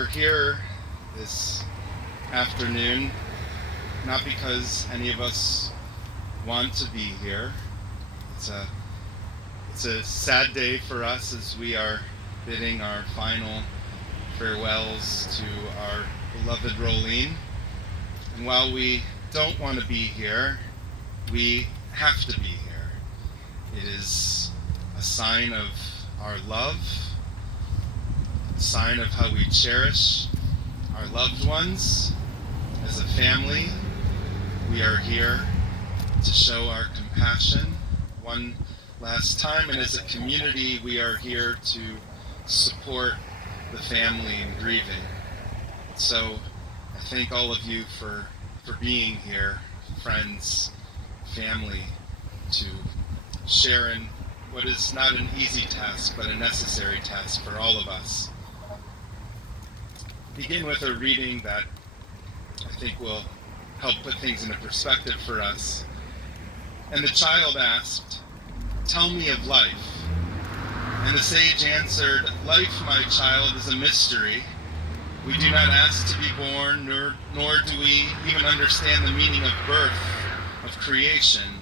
We're here this afternoon, not because any of us want to be here. It's a sad day for us as we are bidding our final farewells to our beloved Roleen. And while we don't want to be here, we have to be here. It is a sign of our love, a sign of how we cherish our loved ones. As a family, we are here to show our compassion one last time, and as a community, we are here to support the family in grieving. So I thank all of you for being here, friends, family, to share in what is not an easy task, but a necessary task for all of us. Begin with a reading that I think will help put things into perspective for us. And the child asked, "Tell me of life." And the sage answered, "Life, my child, is a mystery. We do not ask to be born, nor do we even understand the meaning of birth, of creation.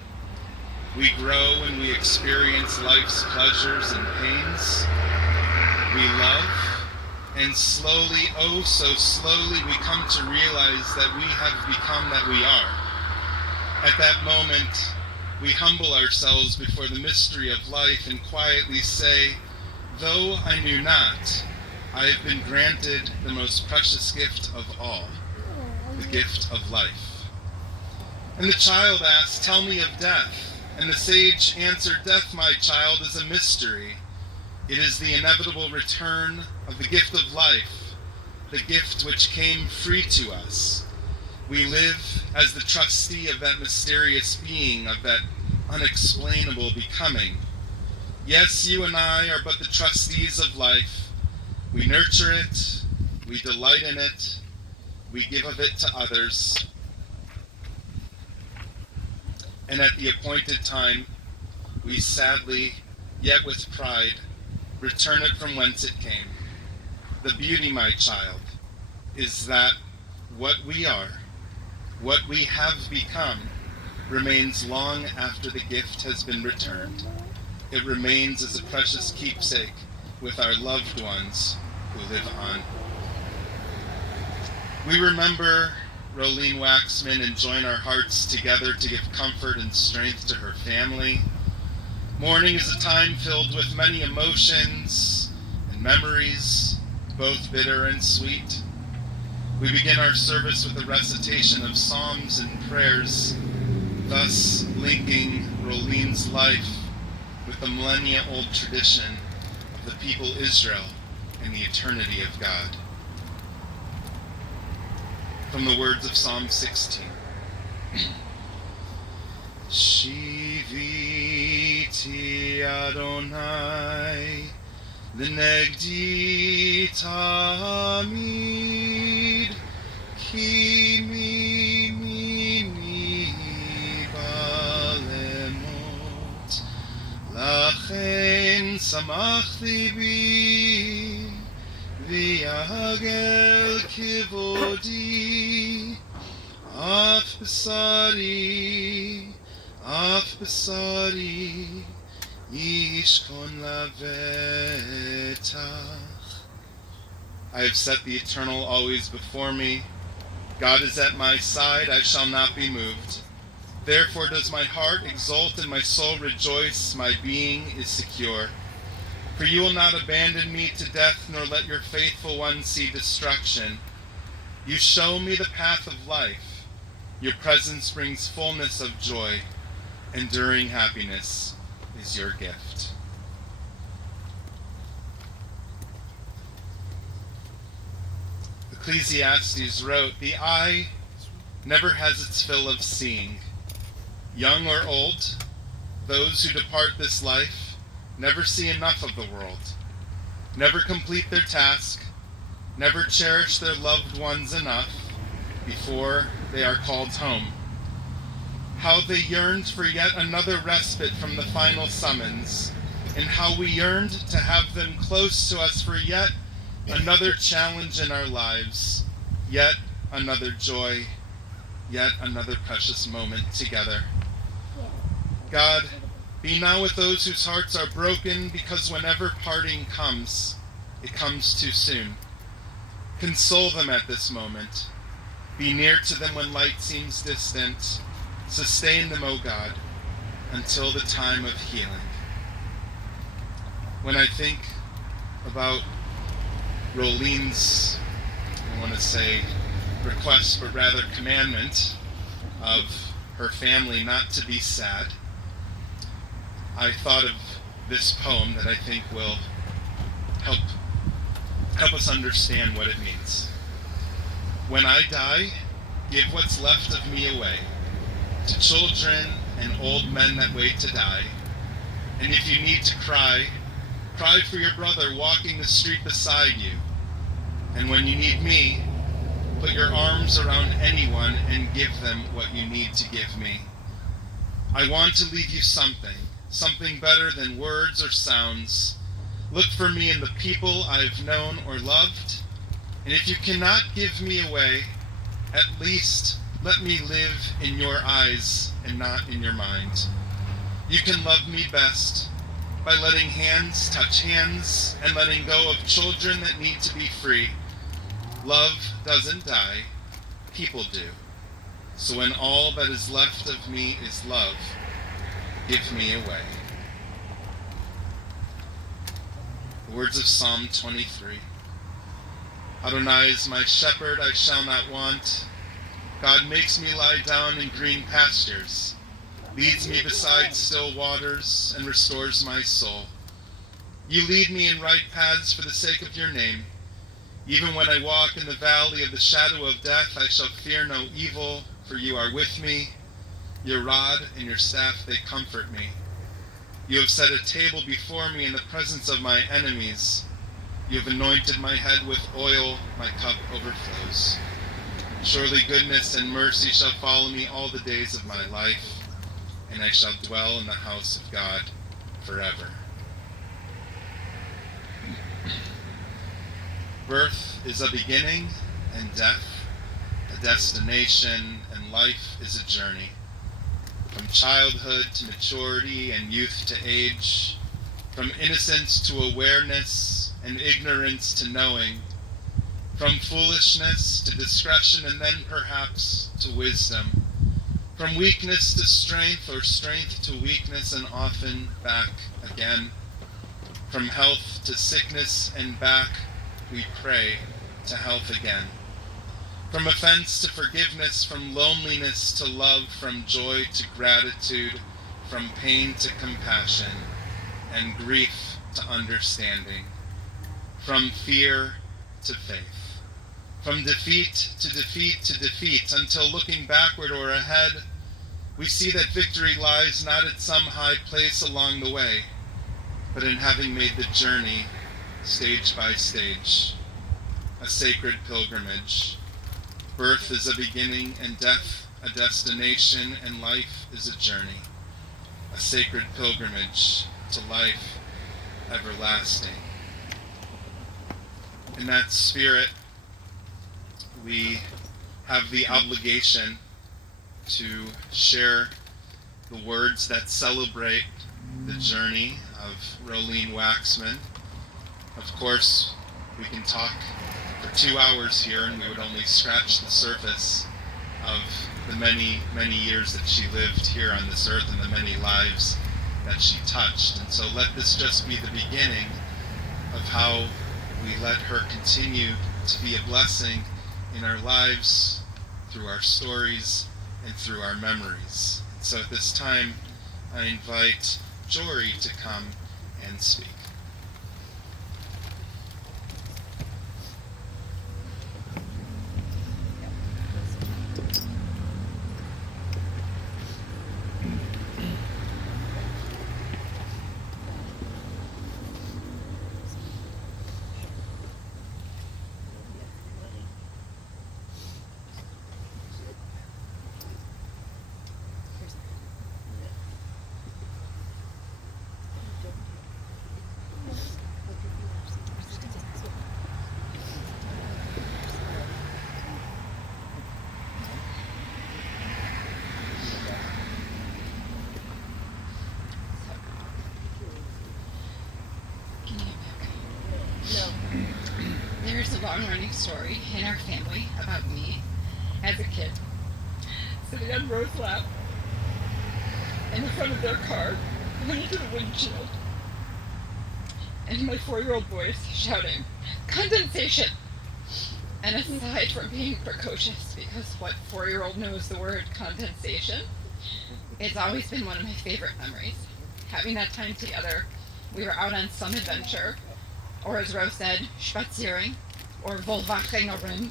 We grow when we experience life's pleasures and pains. We love, and slowly, oh so slowly, we come to realize that we have become that we are. At that moment, we humble ourselves before the mystery of life and quietly say, though I knew not, I have been granted the most precious gift of all, the gift of life." And the child asked, "Tell me of death." And the sage answered, "Death, my child, is a mystery. It is the inevitable return of the gift of life, the gift which came free to us. We live as the trustee of that mysterious being, of that unexplainable becoming. Yes, you and I are but the trustees of life. We nurture it, we delight in it, we give of it to others. And at the appointed time, we sadly, yet with pride, return it from whence it came. The beauty, my child, is that what we are, what we have become, remains long after the gift has been returned. It remains as a precious keepsake with our loved ones who live on. We remember Roleen Waxman and join our hearts together to give comfort and strength to her family. Mourning is a time filled with many emotions and memories, both bitter and sweet. We begin our service with a recitation of psalms and prayers, thus linking Roleen's life with the millennia-old tradition of the people Israel and the eternity of God. From the words of Psalm 16. Shiviti Adonai l'negdi tamid ki mimini balemot lachen samachti bi v'yagel kivodi af besari yishkon lavetach. I have set the eternal always before me. God is at my side, I shall not be moved. Therefore does my heart exult and my soul rejoice, my being is secure. For you will not abandon me to death, nor let your faithful one see destruction. You show me the path of life. Your presence brings fullness of joy. Enduring happiness is your gift. Ecclesiastes wrote, "The eye never has its fill of seeing. Young or old, those who depart this life never see enough of the world, never complete their task, never cherish their loved ones enough before they are called home. How they yearned for yet another respite from the final summons, and how we yearned to have them close to us for yet another challenge in our lives, yet another joy, yet another precious moment together. God, be now with those whose hearts are broken, because whenever parting comes, it comes too soon. Console them at this moment. Be near to them when light seems distant. Sustain them, O God, until the time of healing. When I think about Roleen's, I want to say request, but rather commandment of her family not to be sad, I thought of this poem that I think will help us understand what it means. When I die, give what's left of me away to children and old men that wait to die. And if you need to cry, cry for your brother walking the street beside you. And when you need me, put your arms around anyone and give them what you need to give me. I want to leave you something better than words or sounds. Look for me in the people I've known or loved. And if you cannot give me away, at least let me live in your eyes and not in your mind. You can love me best by letting hands touch hands and letting go of children that need to be free. Love doesn't die, people do. So when all that is left of me is love, give me away. The words of Psalm 23. Adonai is my shepherd, I shall not want. God makes me lie down in green pastures, leads me beside still waters, and restores my soul. You lead me in right paths for the sake of your name. Even when I walk in the valley of the shadow of death, I shall fear no evil, for you are with me. Your rod and your staff, they comfort me. You have set a table before me in the presence of my enemies. You have anointed my head with oil, my cup overflows. Surely goodness and mercy shall follow me all the days of my life, and I shall dwell in the house of God forever. Birth is a beginning, and death a destination, and life is a journey. From childhood to maturity and youth to age, from innocence to awareness and ignorance to knowing, from foolishness to discretion and then perhaps to wisdom, from weakness to strength or strength to weakness and often back again, from health to sickness and back we pray to health again. From offense to forgiveness, from loneliness to love, from joy to gratitude, from pain to compassion, and grief to understanding, from fear to faith, from defeat to defeat to defeat, until looking backward or ahead, we see that victory lies not at some high place along the way, but in having made the journey stage by stage, a sacred pilgrimage. Birth is a beginning, and death a destination, and life is a journey, a sacred pilgrimage to life everlasting. In that spirit, we have the obligation to share the words that celebrate the journey of Roleen Waxman. Of course, we can talk for 2 hours here, and we would only scratch the surface of the many, many years that she lived here on this earth and the many lives that she touched. And so let this just be the beginning of how we let her continue to be a blessing in our lives, through our stories, and through our memories. And so at this time, I invite Jory to come and speak. long-running story in our family about me as a kid, sitting on Rose's lap in the front of their car, pointing to the windshield, and my 4-year-old voice shouting, "Condensation!" And aside from being precocious, because what 4-year-old knows the word condensation, it's always been one of my favorite memories. Having that time together, we were out on some adventure, or as Rose said, spaziering, or volvachengeren.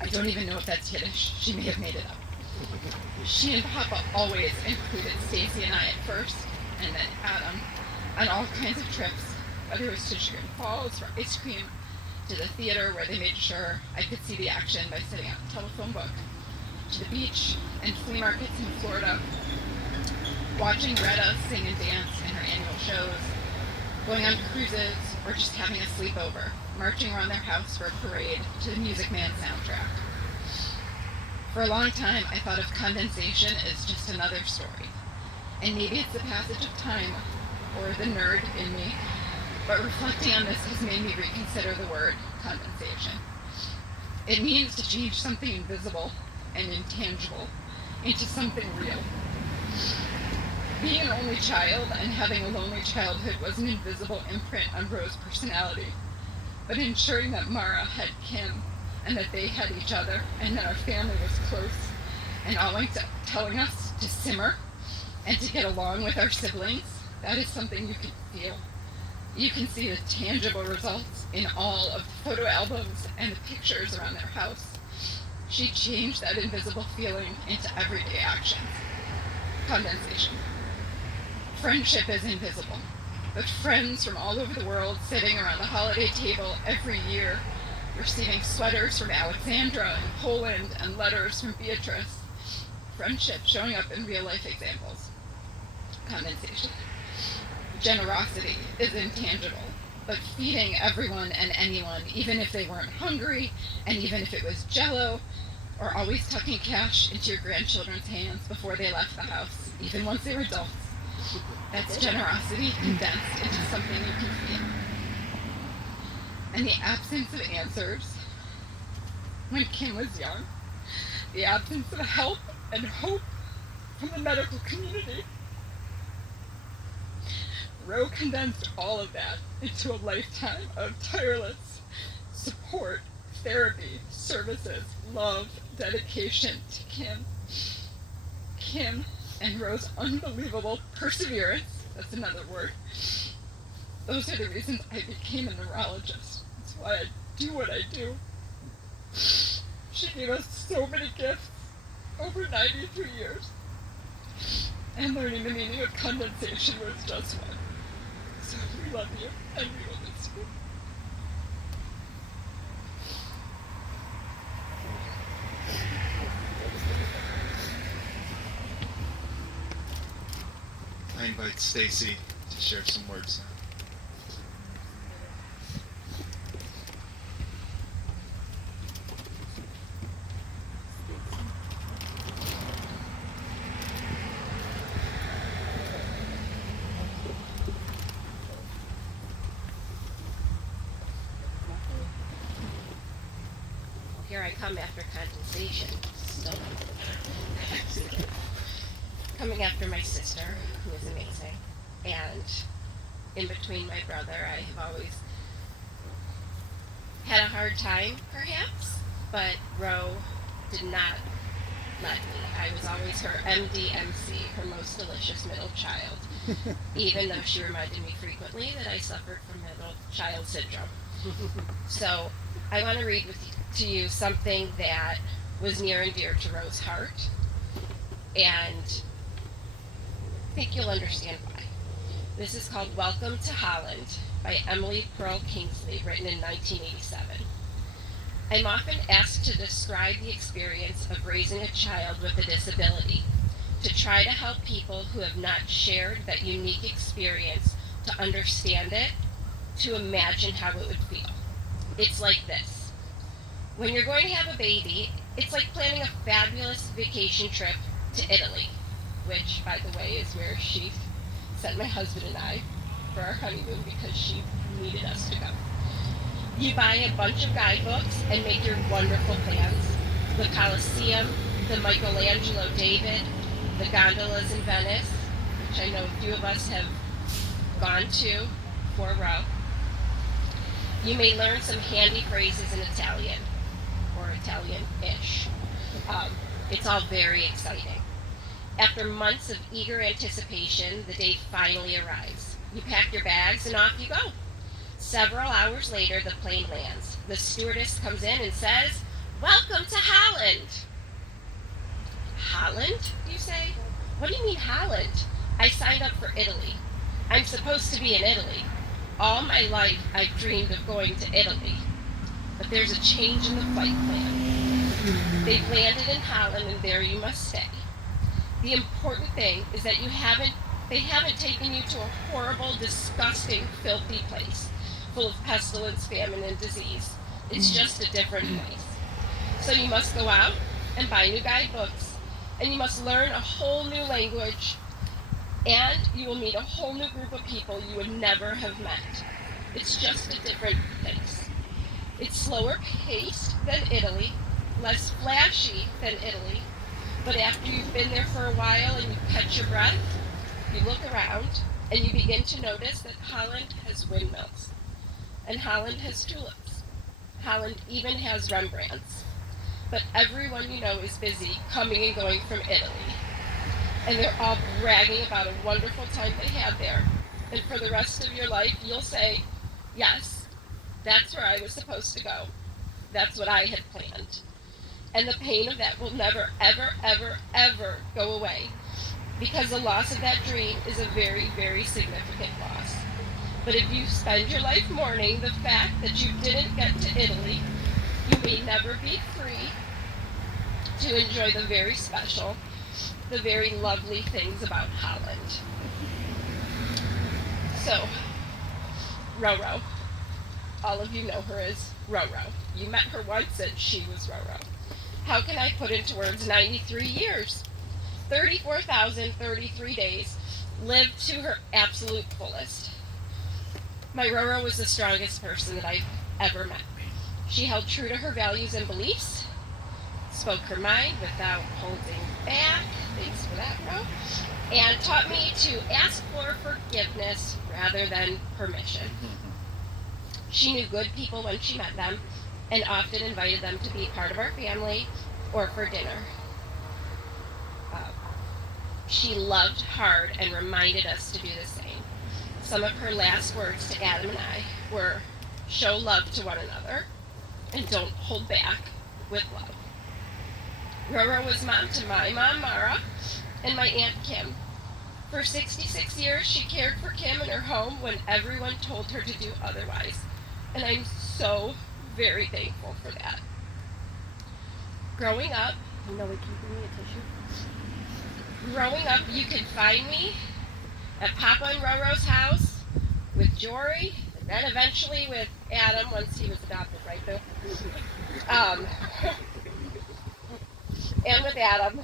I don't even know if that's Yiddish. She may have made it up. She and Papa always included Stacy and I at first, and then Adam, on all kinds of trips, whether it was to Sugar Falls for ice cream, to the theater where they made sure I could see the action by sitting on a telephone book, to the beach and flea markets in Florida, watching Greta sing and dance in her annual shows, going on cruises, or just having a sleepover, marching around their house for a parade to the Music Man soundtrack. For a long time, I thought of condensation as just another story. And maybe it's the passage of time, or the nerd in me, but reflecting on this has made me reconsider the word condensation. It means to change something invisible and intangible into something real. Being an only child and having a lonely childhood was an invisible imprint on Rose's personality, but ensuring that Mara had Kim and that they had each other and that our family was close and always telling us to simmer and to get along with our siblings, that is something you can feel. You can see the tangible results in all of the photo albums and the pictures around their house. She changed that invisible feeling into everyday actions. Condensation. Friendship is invisible, but friends from all over the world sitting around the holiday table every year, receiving sweaters from Alexandra in Poland and letters from Beatrice. Friendship showing up in real-life examples. Condensation. Generosity is intangible, but feeding everyone and anyone, even if they weren't hungry, and even if it was Jell-O, or always tucking cash into your grandchildren's hands before they left the house, even once they were adults. That's generosity condensed into something you can feel. And the absence of answers when Kim was young, the absence of help and hope from the medical community. Ro condensed all of that into a lifetime of tireless support, therapy, services, love, dedication to Kim. Kim and Ro's unbelievable perseverance, that's another word. Those are the reasons I became a neurologist. That's why I do what I do. She gave us so many gifts over 93 years. And learning the meaning of condensation was just one. So we love you, and we will miss you. I invite Stacy to share some words now. Here I come after condensation. So, coming after my sister, who is amazing, and in between my brother, I have always had a hard time, perhaps, but Ro did not let me. I was always her MDMC, her most delicious middle child, even though she reminded me frequently that I suffered from middle child syndrome. So I want to read to you something that was near and dear to Ro's heart, and I think you'll understand why. This is called Welcome to Holland by Emily Pearl Kingsley, written in 1987. I'm often asked to describe the experience of raising a child with a disability, to try to help people who have not shared that unique experience to understand it, to imagine how it would feel. It's like this. When you're going to have a baby, it's like planning a fabulous vacation trip to Italy, which, by the way, is where she sent my husband and I for our honeymoon because she needed us to go. You buy a bunch of guidebooks and make your wonderful plans. The Colosseum, the Michelangelo David, the gondolas in Venice, which I know a few of us have gone to for a row. You may learn some handy phrases in Italian, or Italian-ish. It's all very exciting. After months of eager anticipation, the day finally arrives. You pack your bags and off you go. Several hours later, the plane lands. The stewardess comes in and says, "Welcome to Holland." Holland, you say? What do you mean Holland? I signed up for Italy. I'm supposed to be in Italy. All my life, I've dreamed of going to Italy. But there's a change in the flight plan. They've landed in Holland and there you must stay. The important thing is that they haven't taken you to a horrible, disgusting, filthy place full of pestilence, famine, and disease. It's just a different place. So you must go out and buy new guidebooks, and you must learn a whole new language, and you will meet a whole new group of people you would never have met. It's just a different place. It's slower paced than Italy, less flashy than Italy, but after you've been there for a while and you catch your breath, you look around and you begin to notice that Holland has windmills, and Holland has tulips. Holland even has Rembrandts. But everyone you know is busy coming and going from Italy. And they're all bragging about a wonderful time they had there. And for the rest of your life, you'll say, yes, that's where I was supposed to go. That's what I had planned. And the pain of that will never, ever, ever, ever go away. Because the loss of that dream is a very, very significant loss. But if you spend your life mourning the fact that you didn't get to Italy, you may never be free to enjoy the very special, the very lovely things about Holland. So, Roro. All of you know her as Roro. You met her once and she was Roro. How can I put into words 93 years? 34,033 days lived to her absolute fullest. My Roro was the strongest person that I've ever met. She held true to her values and beliefs, spoke her mind without holding back, thanks for that, Ro, and taught me to ask for forgiveness rather than permission. She knew good people when she met them, and often invited them to be part of our family or for dinner. She loved hard and reminded us to do the same. Some of her last words to Adam and I were, show love to one another, and don't hold back with love. Roro was mom to my mom, Mara, and my Aunt Kim. For 66 years, she cared for Kim in her home when everyone told her to do otherwise. And I'm so very thankful for that. Growing up, you could find me at Papa and Roro's house with Jory, and then eventually with Adam once he was adopted, right, Bill? And with Adam,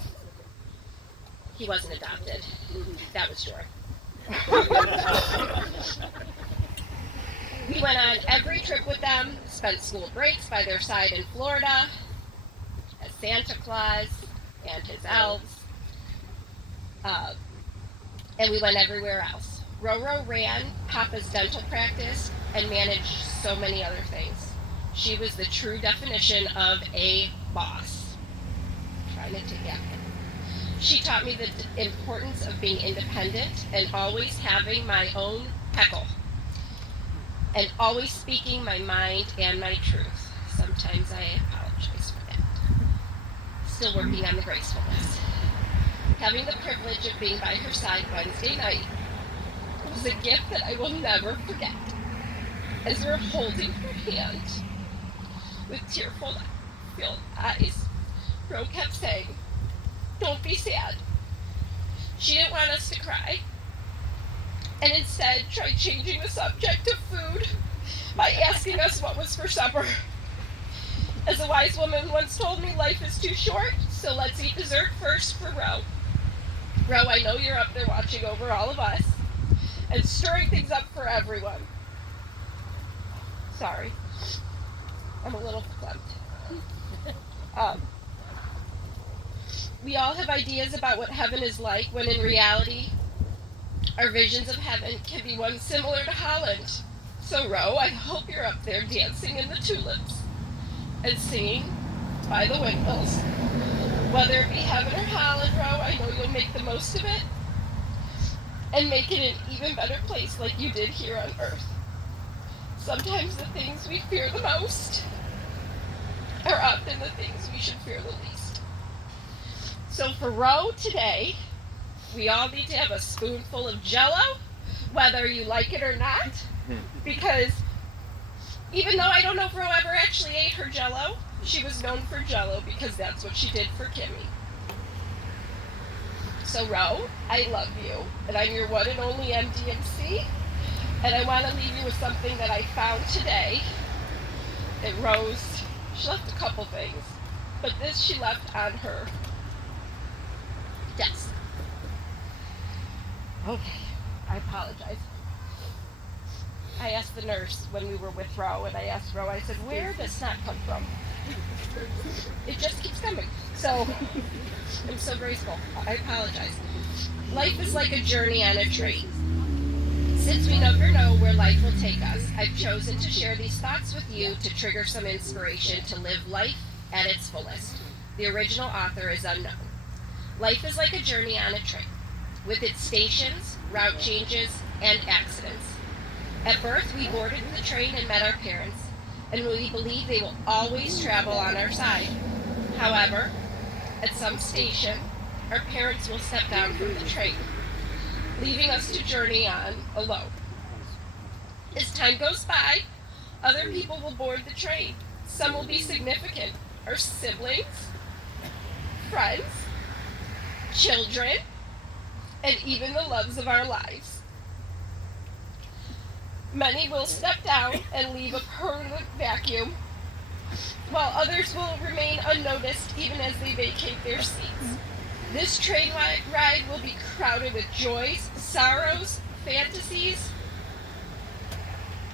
he wasn't adopted. That was Jory. We went on every trip with them, spent school breaks by their side in Florida, as Santa Claus and his elves, and we went everywhere else. Roro ran Papa's dental practice and managed so many other things. She was the true definition of a boss. She taught me the importance of being independent and always having my own heckle. And always speaking my mind and my truth. Sometimes I apologize for that. Still working on the gracefulness. Having the privilege of being by her side Wednesday night was a gift that I will never forget. As we were holding her hand with tearful-filled eyes, Ro kept saying, "Don't be sad." She didn't want us to cry, and instead tried changing the subject of food by asking us what was for supper. As a wise woman once told me, life is too short, so let's eat dessert first for Ro. Ro, I know you're up there watching over all of us and stirring things up for everyone. Sorry. I'm a little clumped. Um, we all have ideas about what heaven is like, when in reality, our visions of heaven can be one similar to Holland. So, Ro, I hope you're up there dancing in the tulips and singing by the windmills. Whether it be heaven or Holland, Ro, I know you'll make the most of it and make it an even better place like you did here on earth. Sometimes the things we fear the most are often the things we should fear the least. So for Ro today, we all need to have a spoonful of Jell-O, whether you like it or not, because even though I don't know if Ro ever actually ate her Jell-O, she was known for Jell-O because that's what she did for Kimmy. So Ro, I love you, and I'm your one and only MDMC, and I want to leave you with something that I found today. That Rose, she left a couple things, but this she left on her desk. Okay, I apologize. I asked the nurse when we were with Ro, and I asked Ro, I said, where does snot come from? It just keeps coming. So, I'm so graceful. I apologize. Life is like a journey on a train. Since we never know where life will take us, I've chosen to share these thoughts with you to trigger some inspiration to live life at its fullest. The original author is unknown. Life is like a journey on a train, with its stations, route changes, and accidents. At birth, we boarded the train and met our parents, and we believe they will always travel on our side. However, at some station, our parents will step down from the train, leaving us to journey on alone. As time goes by, other people will board the train. Some will be significant, our siblings, friends, children, and even the loves of our lives. Many will step down and leave a permanent vacuum, while others will remain unnoticed even as they vacate their seats. This train ride will be crowded with joys, sorrows, fantasies,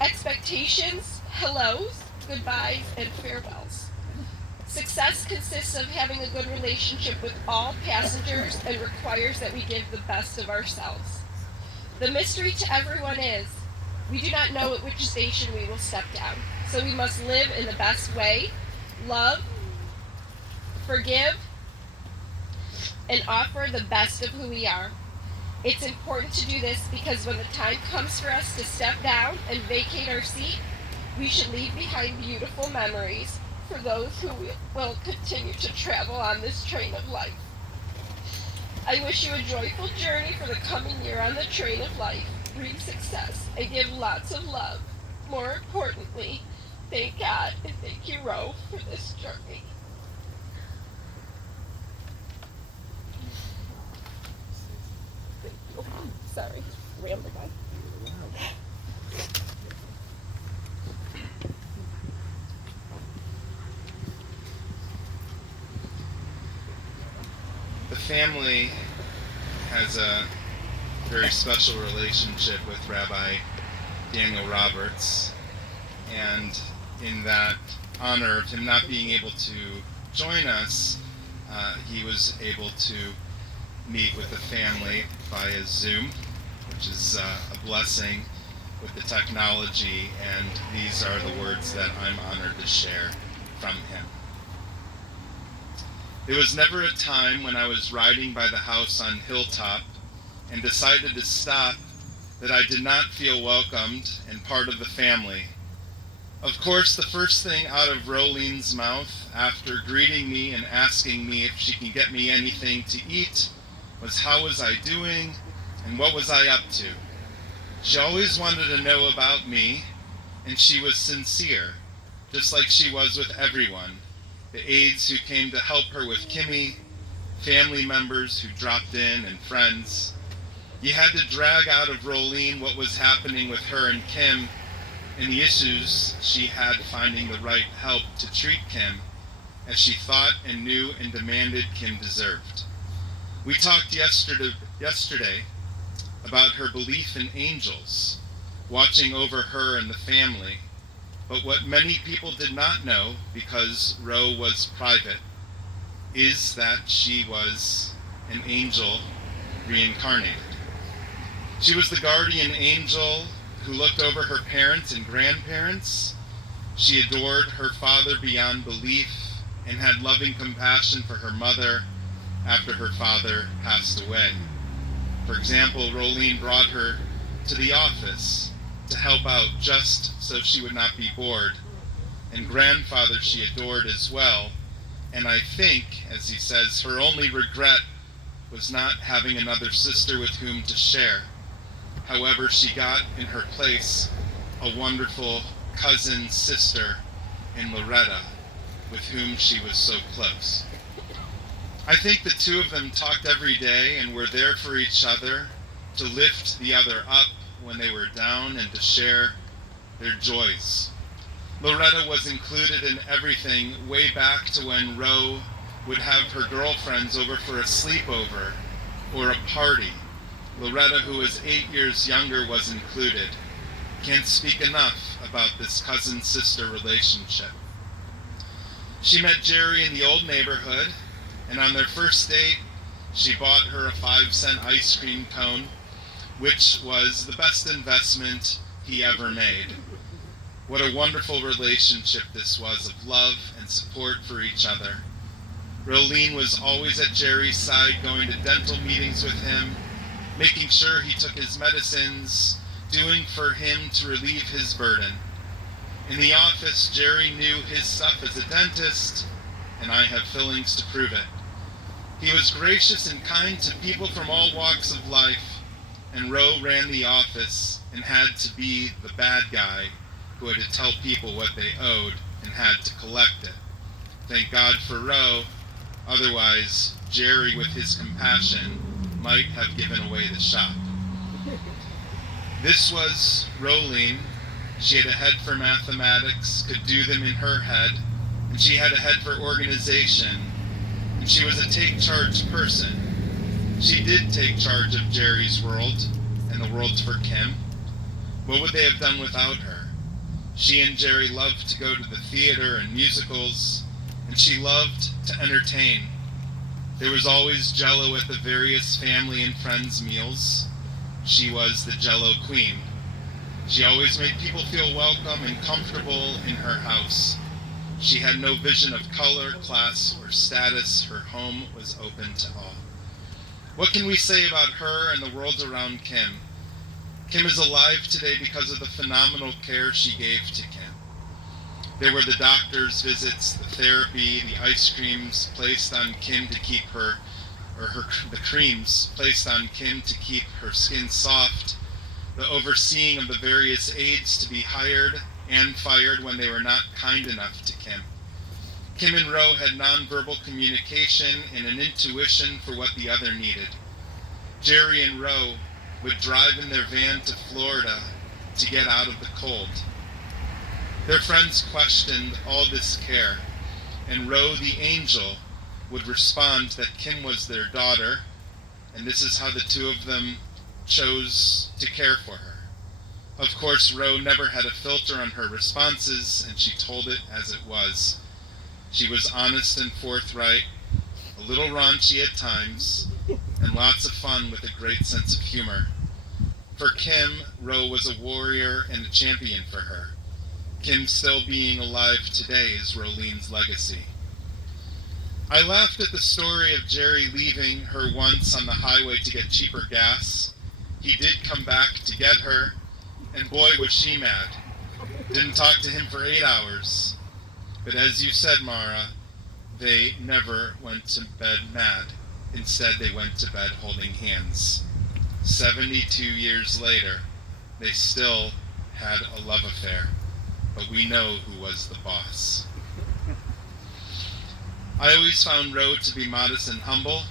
expectations, hellos, goodbyes, and farewells. Success consists of having a good relationship with all passengers and requires that we give the best of ourselves. The mystery to everyone is, we do not know at which station we will step down, so we must live in the best way, love, forgive, and offer the best of who we are. It's important to do this because when the time comes for us to step down and vacate our seat, we should leave behind beautiful memories for those who will continue to travel on this train of life. I wish you a joyful journey for the coming year on the train of life. Reap success and give lots of love. More importantly, thank God and thank you, Ro, for this journey. Thank you. Sorry, rambling on. The family has a very special relationship with Rabbi Daniel Roberts, and in that honor of him not being able to join us, he was able to meet with the family via Zoom, which is a blessing with the technology, and these are the words that I'm honored to share from him. There was never a time when I was riding by the house on Hilltop and decided to stop that I did not feel welcomed and part of the family. Of course, the first thing out of Roleen's mouth after greeting me and asking me if she can get me anything to eat was how was I doing and what was I up to. She always wanted to know about me, and she was sincere, just like she was with everyone. The aides who came to help her with Kimmy, family members who dropped in, and friends. You had to drag out of Roleen what was happening with her and Kim and the issues she had finding the right help to treat Kim as she thought and knew and demanded Kim deserved. We talked yesterday about her belief in angels watching over her and the family, But what many people did not know, because Ro was private, is that she was an angel reincarnated. She was the guardian angel who looked over her parents and grandparents. She adored her father beyond belief and had loving compassion for her mother after her father passed away. For example, Roleen brought her to the office to help out just so she would not be bored. And grandfather she adored as well. And I think, as he says, her only regret was not having another sister with whom to share. However, she got in her place a wonderful cousin sister in Loretta, with whom she was so close. I think the two of them talked every day and were there for each other, to lift the other up when they were down and to share their joys. Loretta was included in everything way back to when Ro would have her girlfriends over for a sleepover or a party. Loretta, who was 8 years younger, was included. Can't speak enough about this cousin-sister relationship. She met Jerry in the old neighborhood, and on their first date, she bought her a 5-cent ice cream cone, which was the best investment he ever made. What a wonderful relationship this was of love and support for each other. Roleen was always at Jerry's side, going to dental meetings with him, making sure he took his medicines, doing for him to relieve his burden. In the office, Jerry knew his stuff as a dentist, and I have fillings to prove it. He was gracious and kind to people from all walks of life, and Ro ran the office and had to be the bad guy who had to tell people what they owed and had to collect it. Thank God for Ro, otherwise Jerry, with his compassion, might have given away the shop. This was Roleen. She had a head for mathematics, could do them in her head, and she had a head for organization, and she was a take-charge person. She did take charge of Jerry's world and the world for Kim. What would they have done without her? She and Jerry loved to go to the theater and musicals, and she loved to entertain. There was always Jell-O at the various family and friends' meals. She was the Jell-O queen. She always made people feel welcome and comfortable in her house. She had no vision of color, class, or status. Her home was open to all. What can we say about her and the world around Kim? Kim is alive today because of the phenomenal care she gave to Kim. There were the doctor's visits, the therapy, the ice creams placed on Kim to keep the creams placed on Kim to keep her skin soft, the overseeing of the various aides to be hired and fired when they were not kind enough to Kim. Kim and Ro had nonverbal communication and an intuition for what the other needed. Jerry and Ro would drive in their van to Florida to get out of the cold. Their friends questioned all this care, and Ro the angel would respond that Kim was their daughter, and this is how the two of them chose to care for her. Of course, Ro never had a filter on her responses, and she told it as it was. She was honest and forthright, a little raunchy at times, and lots of fun with a great sense of humor. For Kim, Ro was a warrior and a champion for her. Kim still being alive today is Roleen's legacy. I laughed at the story of Jerry leaving her once on the highway to get cheaper gas. He did come back to get her, and boy was she mad. Didn't talk to him for 8 hours. But as you said, Mara, they never went to bed mad. Instead, they went to bed holding hands. 72 years later, they still had a love affair, but we know who was the boss. I always found Ro to be modest and humble.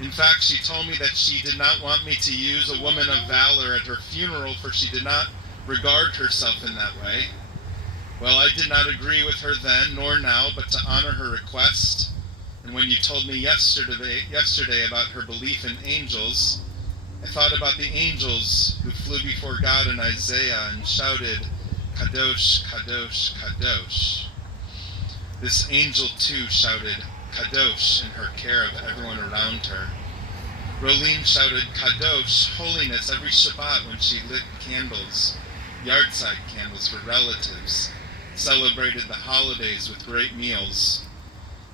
In fact, she told me that she did not want me to use a woman of valor at her funeral, for she did not regard herself in that way. Well, I did not agree with her then, nor now, but to honor her request. And when you told me yesterday about her belief in angels, I thought about the angels who flew before God in Isaiah and shouted, Kadosh, Kadosh, Kadosh. This angel too shouted Kadosh in her care of everyone around her. Roleen shouted Kadosh, holiness, every Shabbat when she lit candles, yard-side candles for relatives, celebrated the holidays with great meals.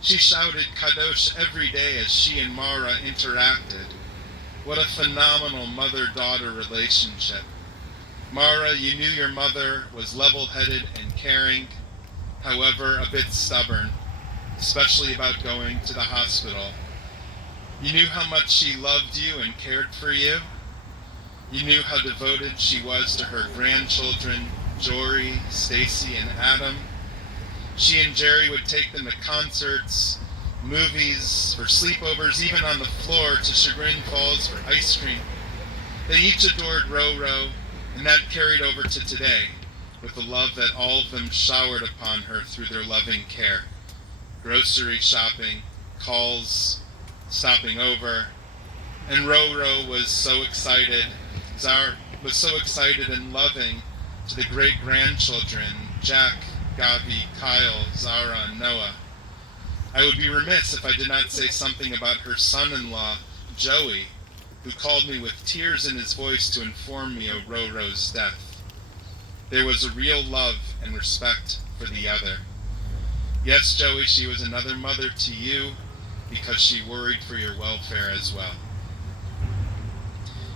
She shouted Kadosh every day as she and Mara interacted. What a phenomenal mother-daughter relationship. Mara, you knew your mother was level-headed and caring, however a bit stubborn, especially about going to the hospital. You knew how much she loved you and cared for you. You knew how devoted she was to her grandchildren, Jory, Stacy, and Adam. She and Jerry would take them to concerts, movies, for sleepovers, even on the floor to Chagrin Falls for ice cream. They each adored Ro, and that carried over to today, with the love that all of them showered upon her through their loving care. Grocery shopping, calls, stopping over, and Ro was so excited. Zara was so excited and loving to the great-grandchildren, Jack, Gavi, Kyle, Zara, and Noah. I would be remiss if I did not say something about her son-in-law, Joey, who called me with tears in his voice to inform me of Ro's death. There was a real love and respect for the other. Yes, Joey, she was another mother to you because she worried for your welfare as well.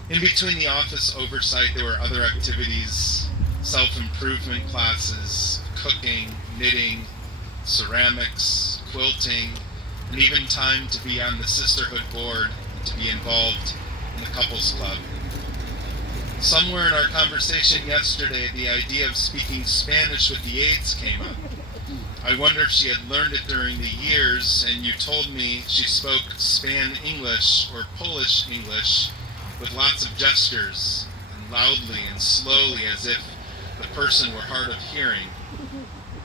In between the office oversight, there were other activities, self-improvement classes, cooking, knitting, ceramics, quilting, and even time to be on the sisterhood board and to be involved in the couples club. Somewhere in our conversation yesterday, the idea of speaking Spanish with the aides came up. I wonder if she had learned it during the years, and you told me she spoke Span English or Polish English with lots of gestures, and loudly and slowly as if the person were hard of hearing.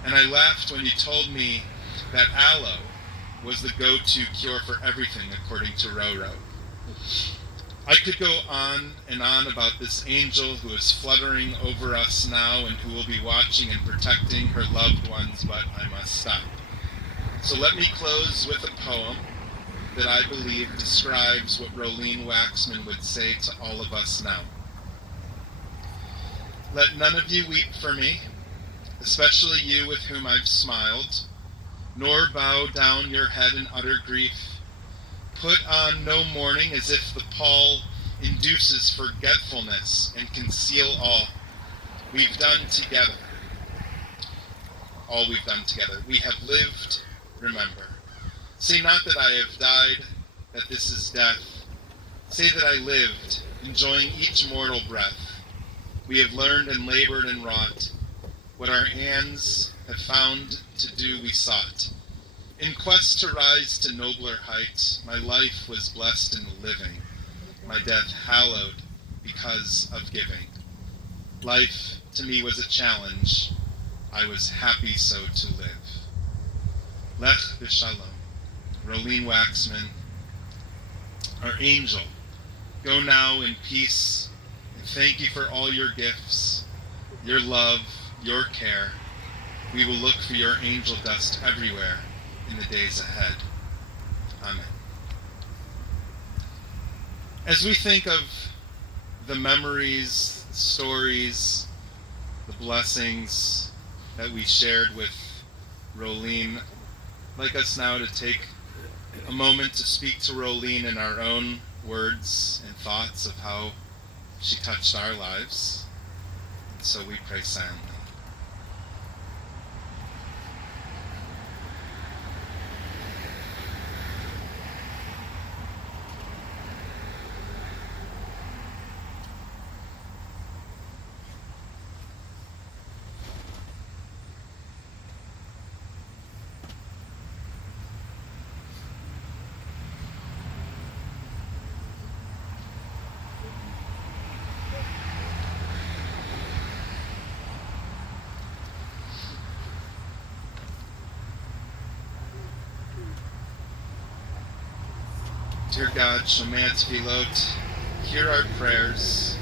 And I laughed when you told me that aloe was the go-to cure for everything, according to Ro. I could go on and on about this angel who is fluttering over us now and who will be watching and protecting her loved ones, but I must stop. So let me close with a poem that I believe describes what Roleen Waxman would say to all of us now. Let none of you weep for me, especially you with whom I've smiled, nor bow down your head in utter grief. Put on no mourning as if the pall induces forgetfulness and conceal all we've done together. All we've done together. We have lived, remember. Say not that I have died, that this is death. Say that I lived, enjoying each mortal breath. We have learned and labored and wrought. What our hands have found to do we sought. In quest to rise to nobler heights, my life was blessed in the living, my death hallowed because of giving. Life to me was a challenge. I was happy so to live. Lech b'shalom. Roleen Waxman, our angel, go now in peace, and thank you for all your gifts, your love, your care. We will look for your angel dust everywhere in the days ahead. Amen. As we think of the memories, the stories, the blessings that we shared with Roleen, I'd like us now to take a moment to speak to Roleen in our own words and thoughts of how she touched our lives. And so we pray silently. Dear God, Shomea Tefillot, hear our prayers.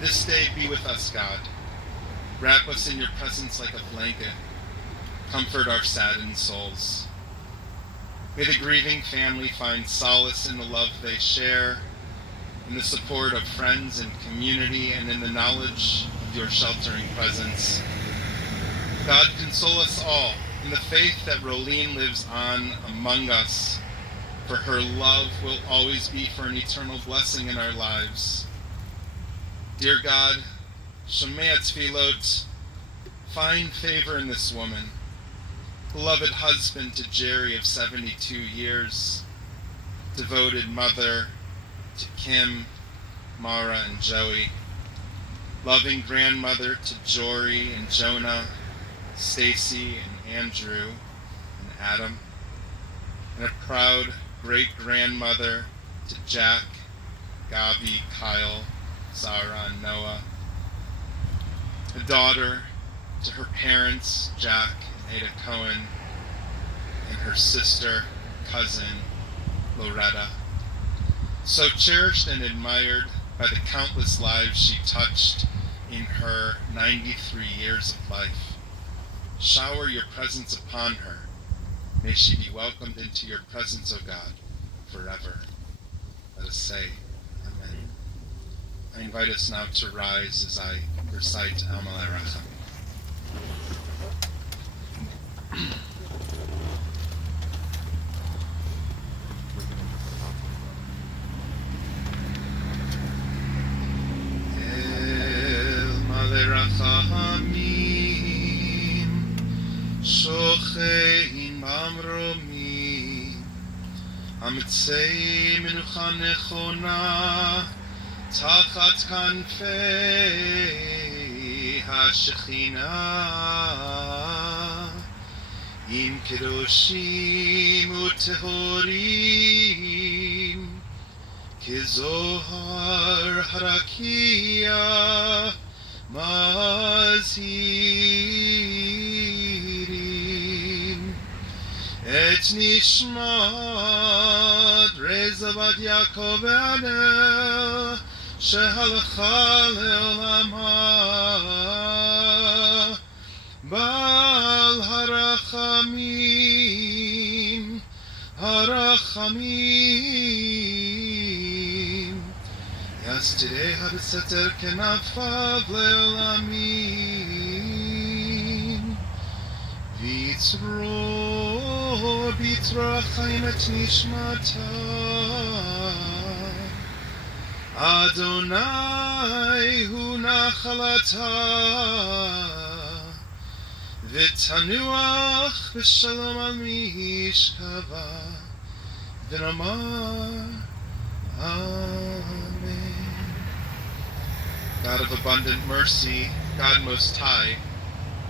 This day be with us, God. Wrap us in your presence like a blanket. Comfort our saddened souls. May the grieving family find solace in the love they share, in the support of friends and community, and in the knowledge of your sheltering presence. God, console us all in the faith that Roleen lives on among us, for her love will always be for an eternal blessing in our lives. Dear God, Shomea Tfilot, find favor in this woman, beloved husband to Jerry of 72 years, devoted mother to Kim, Mara, and Joey, loving grandmother to Jory and Jonah, Stacy and Andrew and Adam, and a proud great-grandmother to Jack, Gabi, Kyle, Zara, and Noah, a daughter to her parents, Jack and Ada Cohen, and her sister, cousin, Loretta, so cherished and admired by the countless lives she touched in her 93 years of life. Shower your presence upon her. May she be welcomed into your presence, O God, forever. Let us say, Amen. I invite us now to rise as I recite Amalei Racham. Shochein mamromi, Amitzei menucha nechona, Tachat kanfei hashechina, Im kedoshim utehorim, Kezohar harakia, mazhirim, Et nishmat Reza bat Yaakov Adel, shehalcha le'olama, Bal harachamim, harachamim, Yesterday had a seter kenafav le'olamim, Vitro chaim et nishmata, Adonai hu nachalata, V'tanuach v'shalom al mishkava, v'namar Amen. God of abundant mercy, God most high,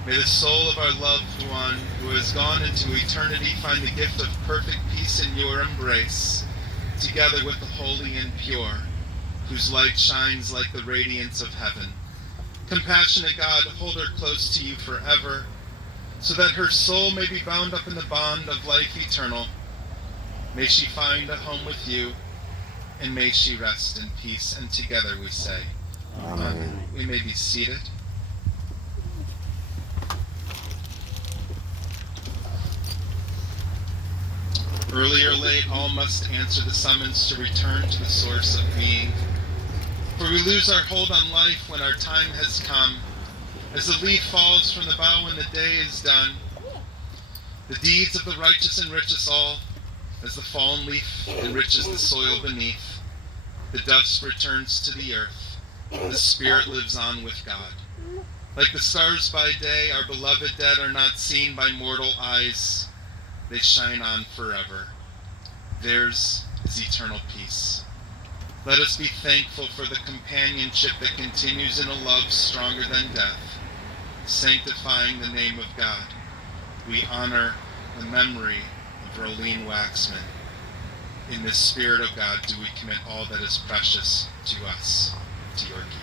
may the soul of our loved one who has gone into eternity find the gift of perfect peace in your embrace, together with the holy and pure, whose light shines like the radiance of heaven. Compassionate God, hold her close to you forever, so that her soul may be bound up in the bond of life eternal. May she find a home with you, and may she rest in peace. And together we say, Amen. We may be seated. Early or late, all must answer the summons to return to the source of being. For we lose our hold on life when our time has come, as the leaf falls from the bough when the day is done. The deeds of the righteous enrich us all, as the fallen leaf enriches the soil beneath. The dust returns to the earth. The spirit lives on with God. Like the stars by day, our beloved dead are not seen by mortal eyes. They shine on forever. Theirs is eternal peace. Let us be thankful for the companionship that continues in a love stronger than death, sanctifying the name of God. We honor the memory of Roleen Waxman. In this spirit of God do we commit all that is precious to us, to your keeping.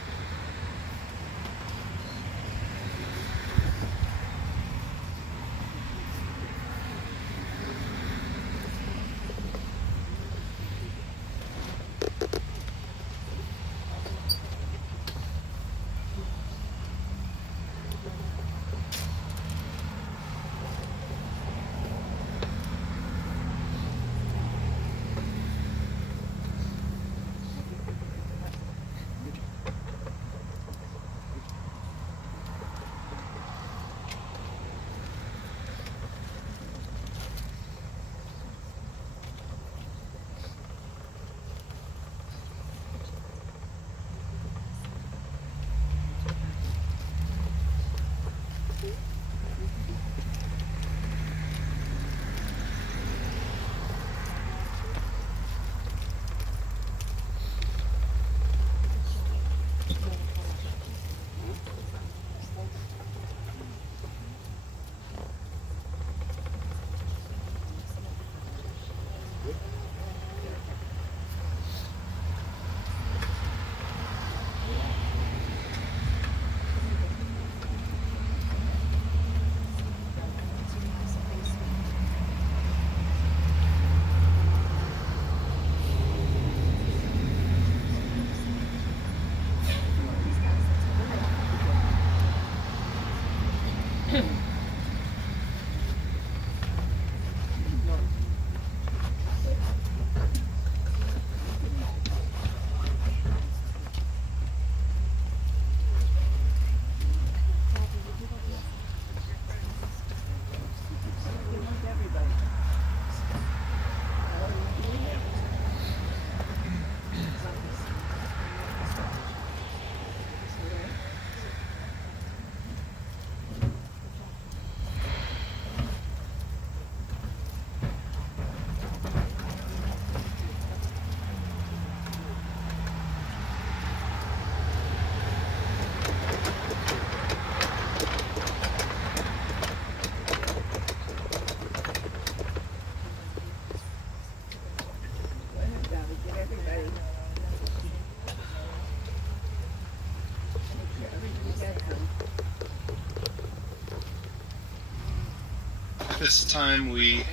this time we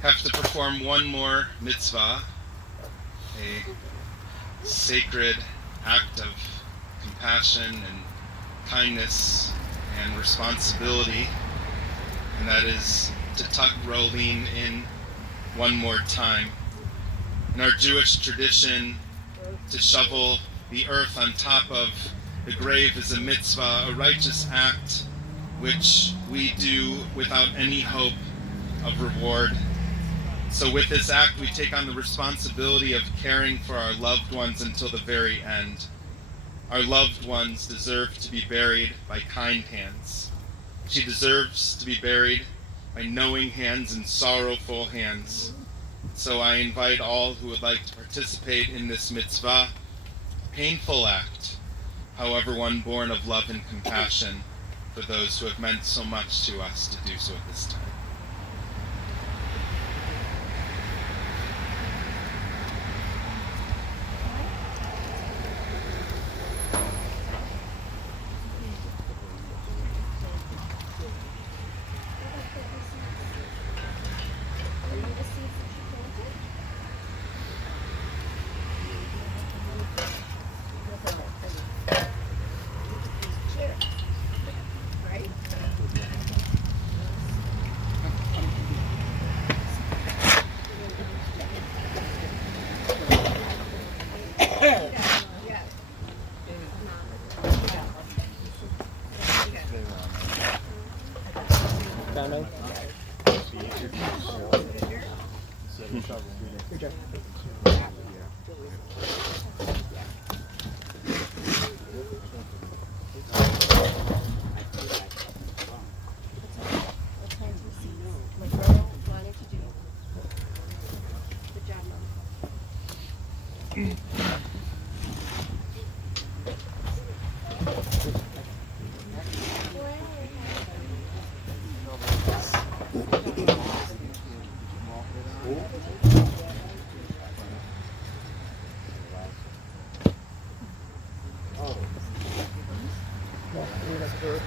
have to perform one more mitzvah, a sacred act of compassion and kindness and responsibility, and that is to tuck Roleen in one more time. In our Jewish tradition, to shovel the earth on top of the grave is a mitzvah, a righteous act which we do without any hope of reward. So with this act, we take on the responsibility of caring for our loved ones until the very end. Our loved ones deserve to be buried by kind hands. She deserves to be buried by knowing hands and sorrowful hands. So I invite all who would like to participate in this mitzvah, painful act, however one born of love and compassion for those who have meant so much to us, to do so at this time. You're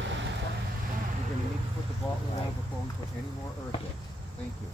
going to need to put the bottle down before we put any more earth in. Thank you.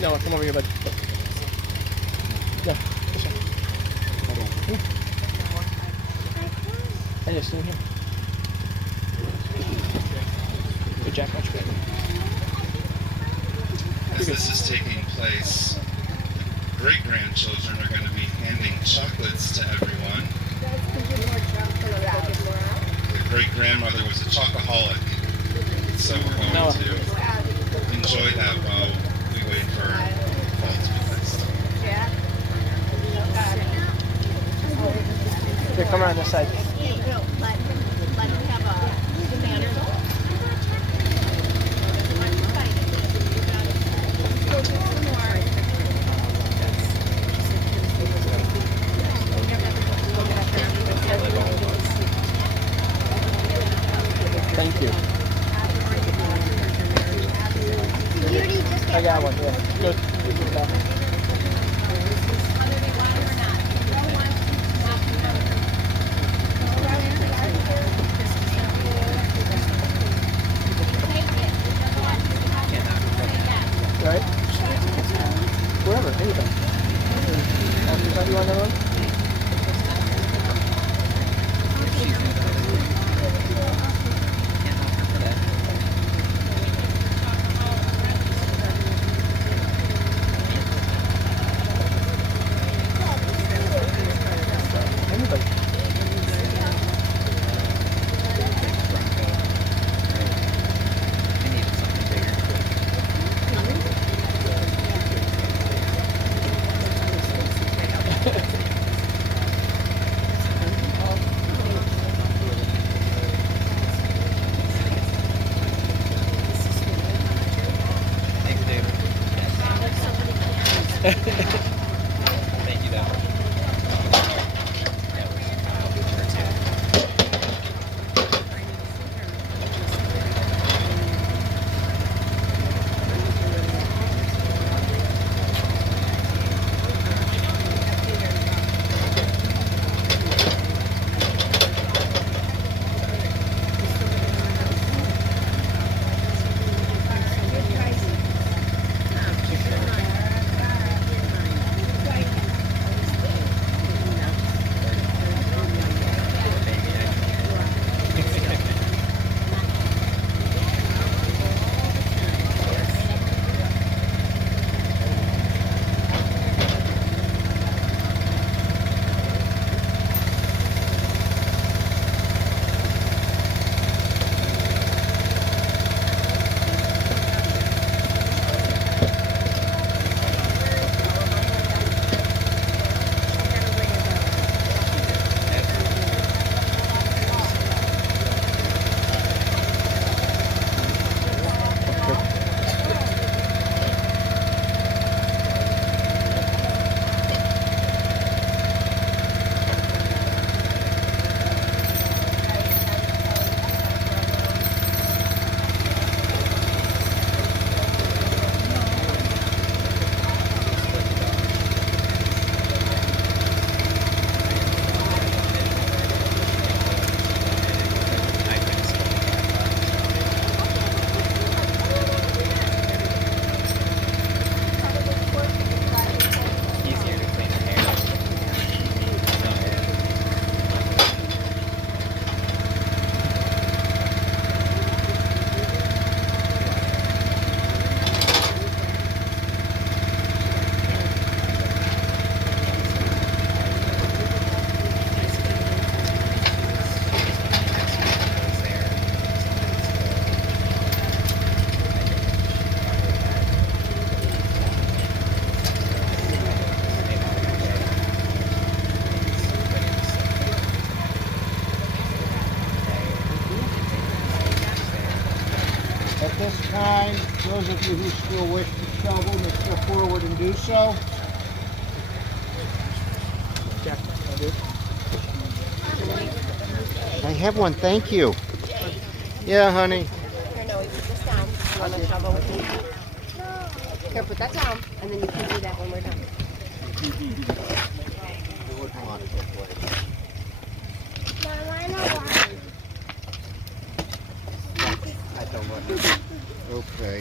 No, come over here, bud. Yeah, this one. I just seen him. Good Jack, watch it. As this is taking place, great-grandchildren are going to be handing chocolates to everyone. The great-grandmother was a chocoholic, so we're going to enjoy that while we wait for fall to be placed. Here, come around this side. Thank you. I got one, yeah. Good. Right? Wherever, anything. You want another one? Anybody. Thank you, though. I'll be sure to. Easier to clean your hair. At this time, those of you who still wish to shovel may step forward and do so. I have one, thank you. Yeah, honey. Here, no, we put this down. You want to shovel with me? Here, put that down, and then you can do that when we're done. You wouldn't want to go play. I don't want to. Okay.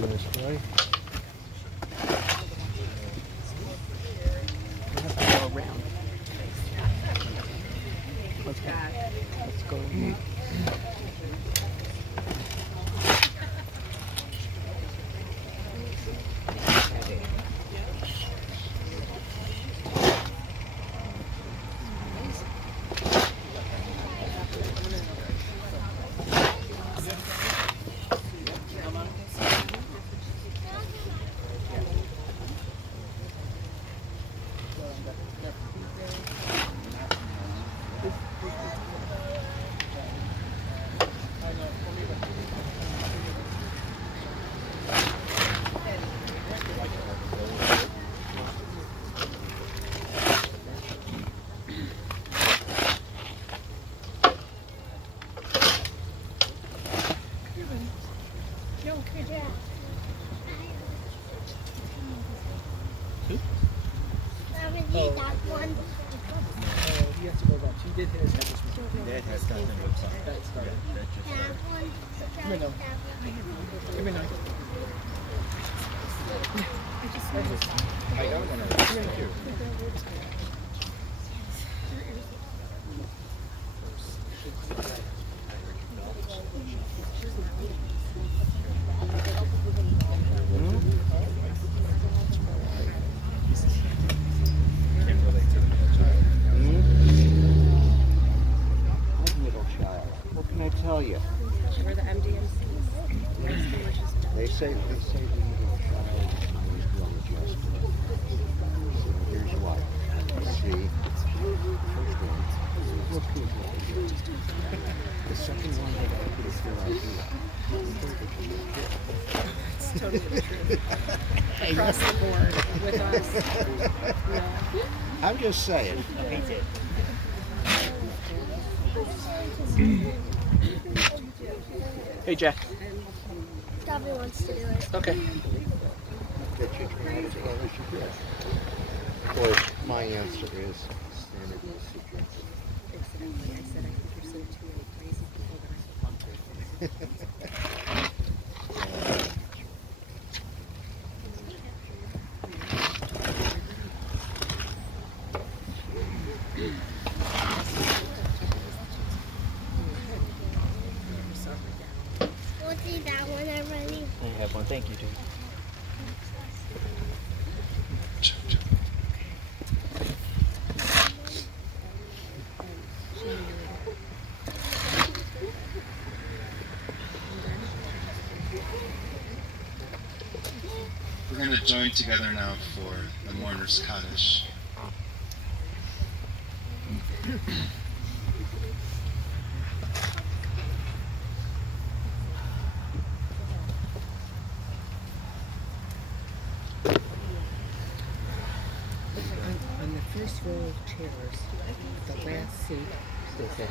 This way. Let's go. He has to go back. She did his head this week. Dad has done it. That's started. Come here now. Come here now. I don't want to. Thank you. Can't relate to the middle child. Middle child. What can I tell you? We're the MDMCs. They say the middle child is always well adjusted. Here's why. See, first one, look who's what they do. The second one, they put it here right here. The third, they put it here. That's totally true. Across the board with us. No. I'm just saying. Hey, Jack. Gabby wants to do it. Okay. That you tried as well as you did. Of course, my answer is standard procedure. Exactly. I said I think you're so two crazy people that We'll do that one already. I have one. Thank you, dude. We're going to join together now for the mourner's Kaddish. On the first row of chairs, the last seat,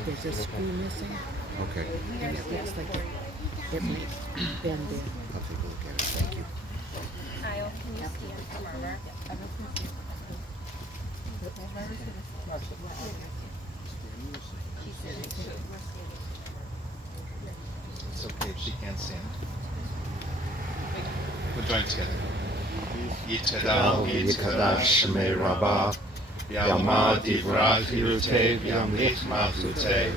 there's a screw missing, Okay. and it looks like it might bend in. I'll take a look at it. Thank you. Kyle, can you stand for Murder? It's okay if she can't stand. We'll join together. Yitadal Yitkadash Shemei Rabbah Yalma Divrach Hirutei Yamlich Malchutei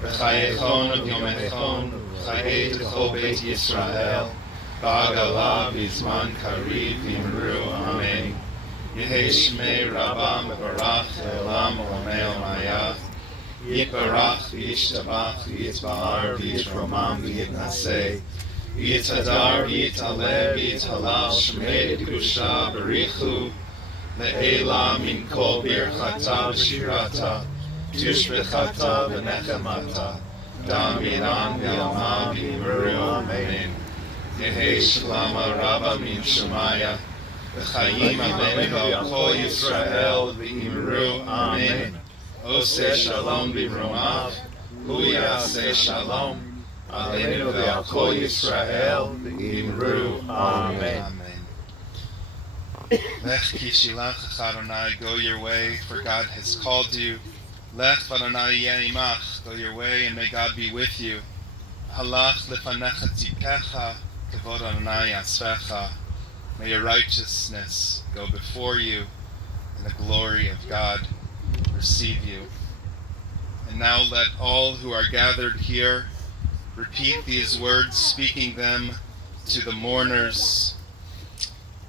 B'chayechon Yomechon Chayei T'chol Beit Yisrael Ba'agala B'zman Kariv Yimru Amen Yehei Shemei Rabbah Mevarach Le'olam Olamei Omayach Yitbarach V'yishtabach V'yitzbahar V'yitromam V'yitnaseh V'yitadar V'yitaleh V'yithalal Shmei Kedusha B'richu Le'ela Min Kol Birchata V'shirata Tushbechata V'nechemata Dam Yiran V'yalma V'yimru Amen Yehei Shalama Rabba Min Shemaya V'chayim Aleinu V'Kol Yisrael V'yimru Amen Oseh Shalom B'Romav Hu Yaseh Shalom Aleinu Ve'al Kol Yisrael V'Yimru Amen. Lech ki shilachach Adonai, go your way, for God has called you. Lech v'Adonai yeh imach, go your way, and may God be with you. Halach lefanecha tzidkecha, kavod Adonai yasvecha. May your righteousness go before you, and the glory of God receive you. And now let all who are gathered here repeat these words, speaking them to the mourners.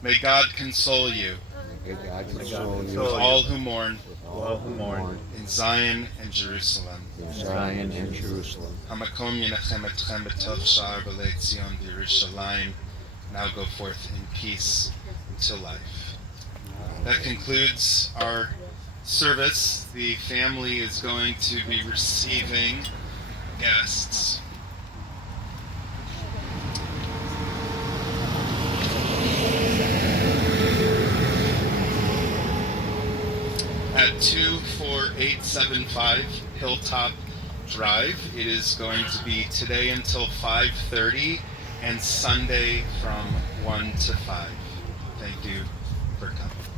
May God console you, May God console you. all who mourn, All who mourn in Zion and Jerusalem. in Zion and Jerusalem. Hamakom yinachem etchem b'tov sha'ar b'lei Tzion b'Yerushalayim. Now go forth in peace to life. That concludes our service. The family is going to be receiving guests. At 24875 Hilltop Drive. It is going to be today until 5:30 and Sunday from 1 to 5. Thank you for coming.